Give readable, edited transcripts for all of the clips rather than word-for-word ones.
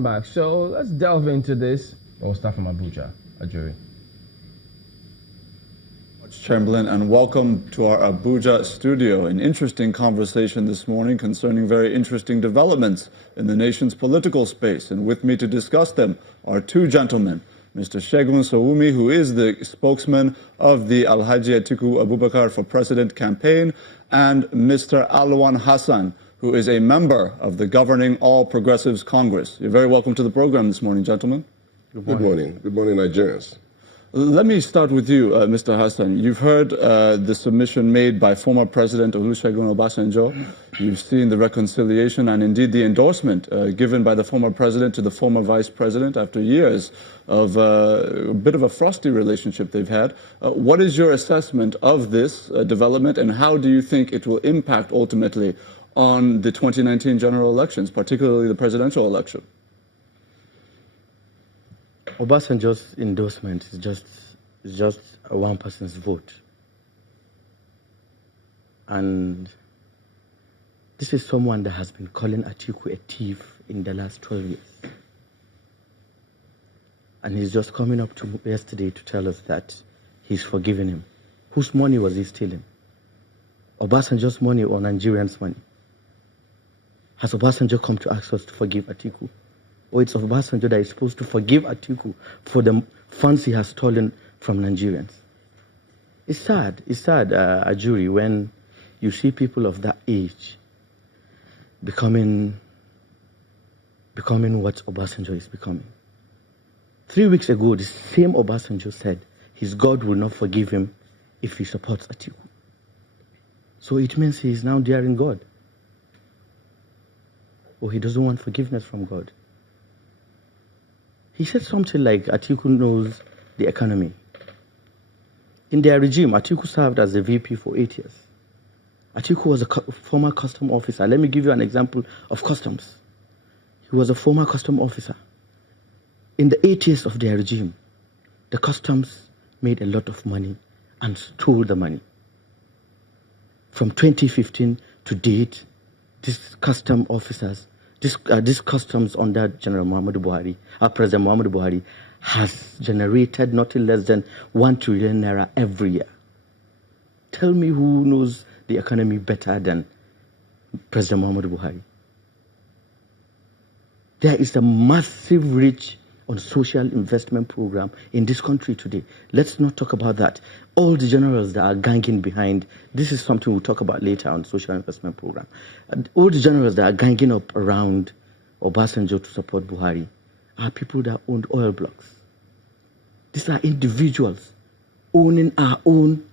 Back. So let's delve into this. We'll start from Abuja, Ajuri. Chamberlain, and welcome to our Abuja studio. An interesting conversation this morning concerning very interesting developments in the nation's political space. And with me to discuss them are two gentlemen, Mr. Segun Sowunmi, who is the spokesman of the Alhaji Atiku Abubakar for President campaign, and Mr. Alwan Hassan, who is a member of the governing All Progressives Congress. You're very welcome to the program this morning, gentlemen. Good morning. Good morning, Nigerians. Let me start with you, Mr. Hassan. You've heard the submission made by former President Olusegun Obasanjo. You've seen the reconciliation and indeed the endorsement given by the former president to the former vice president after years of a bit of a frosty relationship they've had. What is your assessment of this development, and how do you think it will impact ultimately on the 2019 general elections, particularly the presidential election? Obasanjo's endorsement is just one person's vote. And this is someone that has been calling Atiku a thief in the last 12 years. And he's just coming up to yesterday to tell us that he's forgiven him. Whose money was he stealing? Obasanjo's money or Nigerians' money? Has Obasanjo come to ask us to forgive Atiku? Or it's Obasanjo that is supposed to forgive Atiku for the funds he has stolen from Nigerians? It's sad, Ajuri, when you see people of that age becoming what Obasanjo is becoming. 3 weeks ago, the same Obasanjo said his God will not forgive him if he supports Atiku. So it means he is now daring God. Or he doesn't want forgiveness from God. He said something like Atiku knows the economy. In their regime, Atiku served as a VP for 8 years. Atiku was a former custom officer. Let me give you an example of customs. He was a former custom officer. In the 8 years of their regime, the customs made a lot of money and stole the money. From 2015 to date, these custom officers, this customs under General Muhammadu Buhari, President Muhammadu Buhari, has generated nothing less than 1 trillion naira every year. Tell me who knows the economy better than President Muhammadu Buhari. There is a massive reach on social investment program in this country today. Let's not talk about that. All the generals that are ganging behind, this is something we'll talk about later on social investment program. All the generals that are ganging up around Obasanjo to support Buhari are people that owned oil blocks. These are individuals owning our own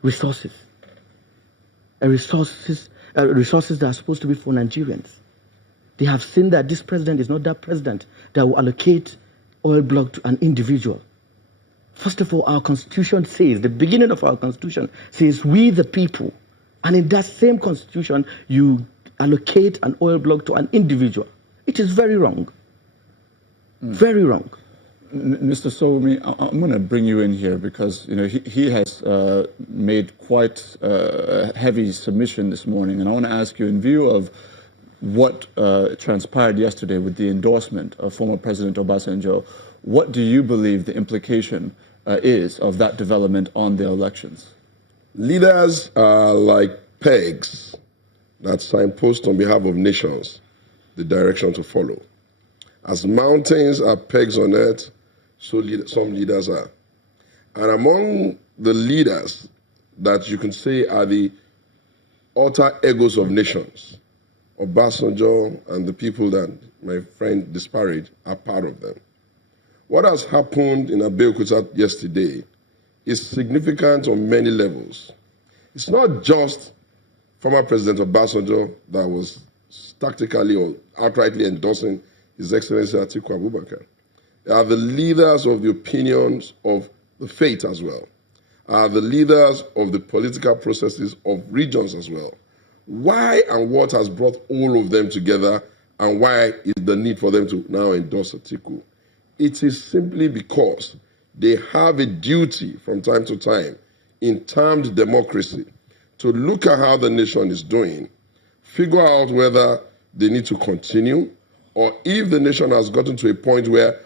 resources. Resources that are supposed to be for Nigerians. They have seen that this president is not that president that will allocate oil block to an individual. First of all, our constitution says, the beginning of our constitution says, we the people. And in that same constitution, you allocate an oil block to an individual. It is very wrong. Very wrong. Mr. Sowunmi, I'm going to bring you in here because he has made quite a heavy submission this morning. And I want to ask you, in view of what transpired yesterday with the endorsement of former President Obasanjo, what do you believe the implication is of that development on the elections? Leaders are like pegs that signpost on behalf of nations the direction to follow. As mountains are pegs on earth, so some leaders are. And among the leaders that you can say are the alter egos of nations, Obasanjo and the people that my friend disparaged are part of them. What has happened in Abeokuta yesterday is significant on many levels. It's not just former President Obasanjo that was tactically or outrightly endorsing His Excellency Atiku Abubakar. They are the leaders of the opinions of the faith as well. Are the leaders of the political processes of regions as well. Why and what has brought all of them together, and why is the need for them to now endorse Atiku? It is simply because they have a duty from time to time in termed democracy to look at how the nation is doing, figure out whether they need to continue or if the nation has gotten to a point where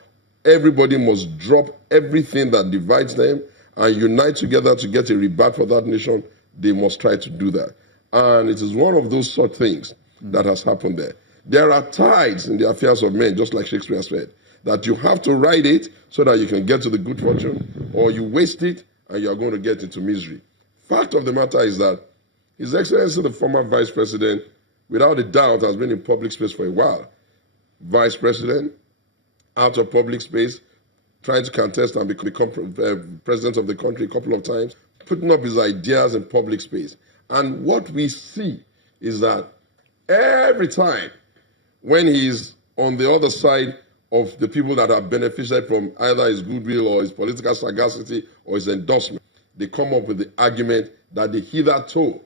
everybody must drop everything that divides them and unite together to get a rebate for that nation, they must try to do that. And it is one of those sort of things that has happened there. There are tides in the affairs of men, just like Shakespeare said, that you have to ride it so that you can get to the good fortune, or you waste it and you are going to get into misery. Fact of the matter is that His Excellency, the former Vice President, without a doubt, has been in public space for a while. Vice President, out of public space, trying to contest and become president of the country a couple of times, putting up his ideas in public space. And what we see is that every time when he's on the other side of the people that have benefited from either his goodwill or his political sagacity or his endorsement, they come up with the argument that they hitherto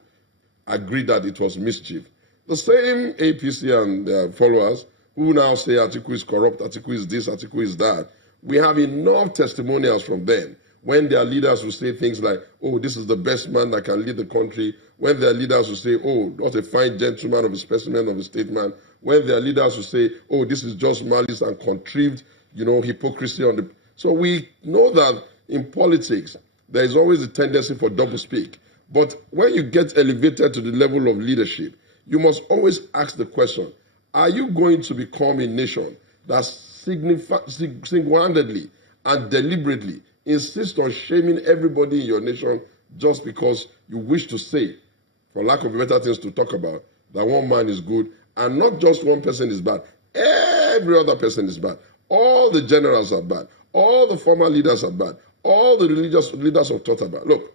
agreed that it was mischief. The same APC and their followers who now say Atiku is corrupt, Atiku is this, Atiku is that. We have enough testimonials from them when their leaders will say things like, oh, this is the best man that can lead the country, when their leaders will say, oh, what a fine gentleman of a specimen of a statesman, when their leaders will say, oh, this is just malice and contrived, hypocrisy on the... So we know that in politics, there is always a tendency for doublespeak. But when you get elevated to the level of leadership, you must always ask the question, are you going to become a nation that single-handedly and deliberately insists on shaming everybody in your nation just because you wish to say, for lack of better things to talk about, that one man is good and not just one person is bad. Every other person is bad. All the generals are bad. All the former leaders are bad. All the religious leaders of thought are bad. Look,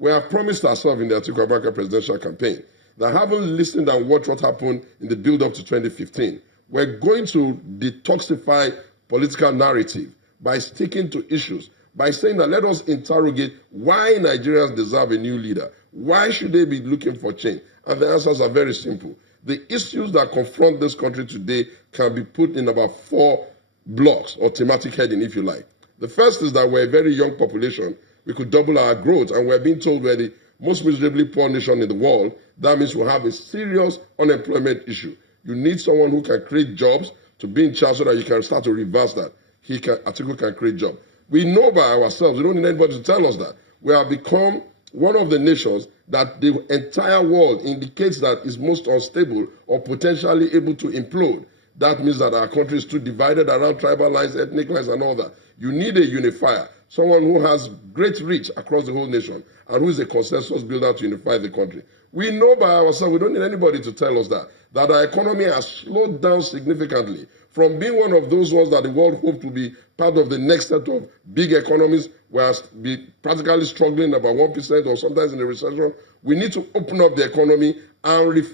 we have promised ourselves in the Atiku Abubakar presidential campaign that having listened and watched what happened in the build-up to 2015, we're going to detoxify political narrative by sticking to issues, by saying that let us interrogate why Nigerians deserve a new leader. Why should they be looking for change? And the answers are very simple. The issues that confront this country today can be put in about 4 blocks or thematic heading, if you like. The first is that we're a very young population. We could double our growth, and we're being told we're the most miserably poor nation in the world. That means we'll have a serious unemployment issue. You need someone who can create jobs to be in charge so that you can start to reverse that. Atiku can create jobs. We know by ourselves, we don't need anybody to tell us that. We have become one of the nations that the entire world indicates that is most unstable or potentially able to implode. That means that our country is too divided around tribal lines, ethnic lines, and all that. You need a unifier, someone who has great reach across the whole nation and who is a consensus builder to unify the country. We know by ourselves, we don't need anybody to tell us that our economy has slowed down significantly from being one of those ones that the world hoped to be part of the next set of big economies, whereas be practically struggling about 1% or sometimes in a recession. We need to open up the economy and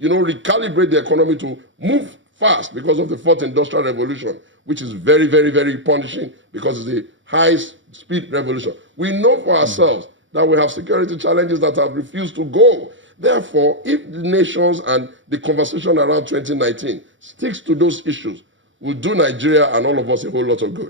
recalibrate the economy to move fast because of the 4th industrial revolution, which is very, very, very punishing because it's a high-speed revolution. We know for ourselves that we have security challenges that have refused to go. Therefore, if the nations and the conversation around 2019 sticks to those issues, will do Nigeria and all of us a whole lot of good.